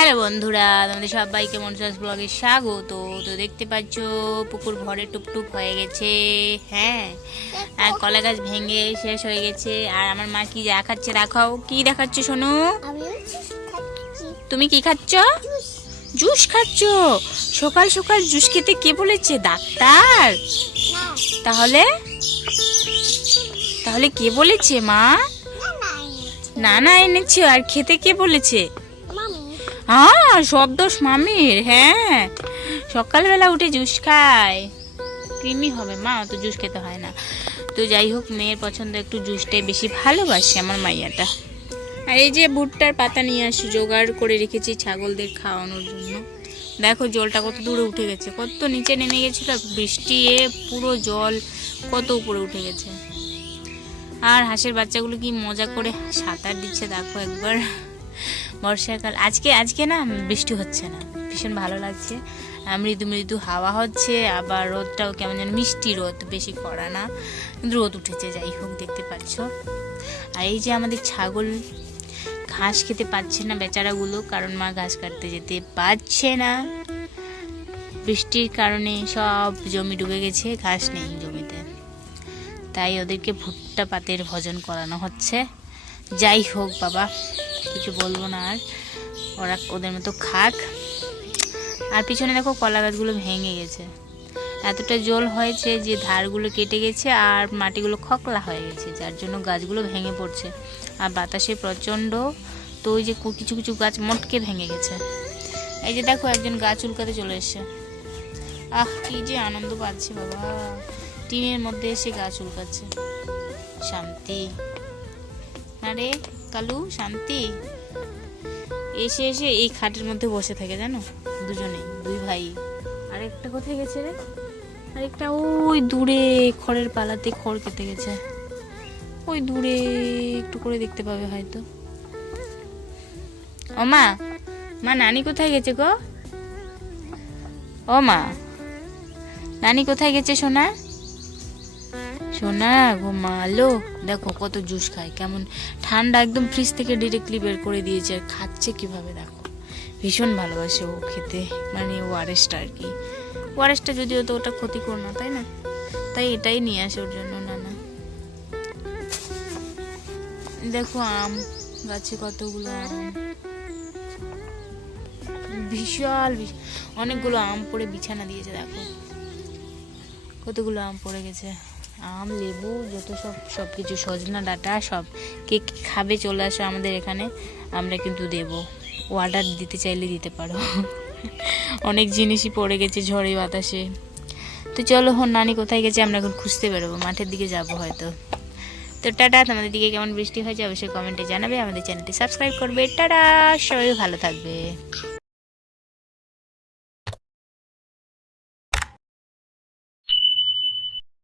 Hello বন্ধুরা, তোমাদের সবাইকে মনসাস ব্লগে স্বাগত। তো দেখতে পাচ্ছ পুকুর ভরে টুপটুপ হয়ে গেছে। হ্যাঁ, আর কলা গাছ ভেঙে শেষ হয়ে গেছে। আর আমার মা কি দেখাচ্ছে, দেখাও কি দেখাচ্ছ শোনো। তুমি কি খাচ্ছ? জুস খাচ্ছ? সকাল সকাল জুস খেতে কে বলেছে? ডাক্তার? তাহলে তাহলে কে বলেছে মা? নানা এনেছে। আর খেতে কে বলেছে? সব দোষ মামির। হ্যাঁ, সকালবেলা উঠে জুস খায়, কৃমি হবে মা, তো জুস খেতে হয় না। তো যাই হোক, মেয়ের পছন্দ একটু জুসটাই বেশি ভালোবাসে আমার মাইয়াটা। আর এই যে ভুট্টার পাতা নিয়ে আসি, জোগাড় করে রেখেছি ছাগলদের খাওয়ানোর জন্য। দেখো জলটা কত দূরে উঠে গেছে, কত নিচে নেমে গেছিল বৃষ্টি, পুরো জল কত উপরে উঠে গেছে। আর হাঁসের বাচ্চাগুলো কি মজা করে সাঁতার দিচ্ছে দেখো একবার। বর্ষাকাল, আজকে না বৃষ্টি হচ্ছে না, ভীষণ ভালো লাগছে। মৃদু মৃদু হাওয়া হচ্ছে, আবার রোদটাও কেমন যেন মিষ্টি রোদ, বেশি কড়া না, কিন্তু রোদ উঠেছে। যাই হোক, দেখতে পাচ্ছ। আর এই যে আমাদের ছাগল ঘাস খেতে পাচ্ছে না বেচারাগুলো, কারণ মা ঘাস কাটতে যেতে পারছে না। বৃষ্টির কারণে সব জমি ডুবে গেছে, ঘাস নেই জমিতে, তাই ওদেরকে ভুট্টা পাতের ভোজন করানো হচ্ছে। যাই হোক বাবা, কিছু বলবো না, আর ওরা ওদের মতো খাক। আর পিছনে দেখো কলা গাছগুলো ভেঙে গেছে, এতটা জল হয়েছে যে ধারগুলো কেটে গেছে আর মাটিগুলো খকলা হয়ে গেছে, যার জন্য গাছগুলো ভেঙে পড়ছে। আর বাতাসে প্রচণ্ড, তো ওই যে কিছু কিছু গাছ মোটকে ভেঙে গেছে। এই যে দেখো একজন গাছ উল্কাতে চলে এসছে। কি যে আনন্দ পাচ্ছে বাবা, টিনের মধ্যে এসে গাছ উল্কাচ্ছে। শান্তি না রে কালু, শান্তি। এসে এসে এই খাটের মধ্যে বসে থাকে জানো, দুজনেই, দুই ভাই। আরেকটা কোথায় গেছে রে? আরেকটা ওই দূরে খড়ের পালাতে খড় কেটে গেছে, ওই দূরে একটু করে দেখতে পাবে হয়তো। ও মা, মা নানি কোথায় গেছে গো? ও মা, নানি কোথায় গেছে সোনা? সোনা ঘুমালো। দেখো কত জুস খায়, কেমন ঠান্ডা, একদম ফ্রিজ থেকে ডিরেক্টলি বের করে দিয়েছে। আর খাচ্ছে কিভাবে দেখো, ভীষণ ভালোবাসে ও খেতে, মানে ওআরএসটা আর কি। ওআরএসটা যদিও তো ওটা ক্ষতিকর না, তাই না? তাই এটাই নিয়ে আসে ওর জন্য নানা। দেখো আম গাছে কতগুলো আম, বিশাল অনেকগুলো আম পড়ে বিছানা দিয়েছে। দেখো কতগুলো আম পড়ে গেছে, আম লেবু যত সব কিছু, সজনা ডাঁটা সব। কে খাবে চলে আসো আমাদের এখানে, আমরা কিন্তু দেব। অর্ডার দিতে চাইলে দিতে পারো। অনেক জিনিসই পড়ে গেছে ঝড়ে বাতাসে। তো চলো, নানি কোথায় গেছে আমরা এখন খুঁজতে বেরোবো, মাঠের দিকে যাব হয়তো। তো টাটা, তোমাদের দিকে কেমন বৃষ্টি হয়েছে অবশ্যই কমেন্টে জানাবে, আমাদের চ্যানেলটি সাবস্ক্রাইব করবে। টাটা, সবাই ভালো থাকবে।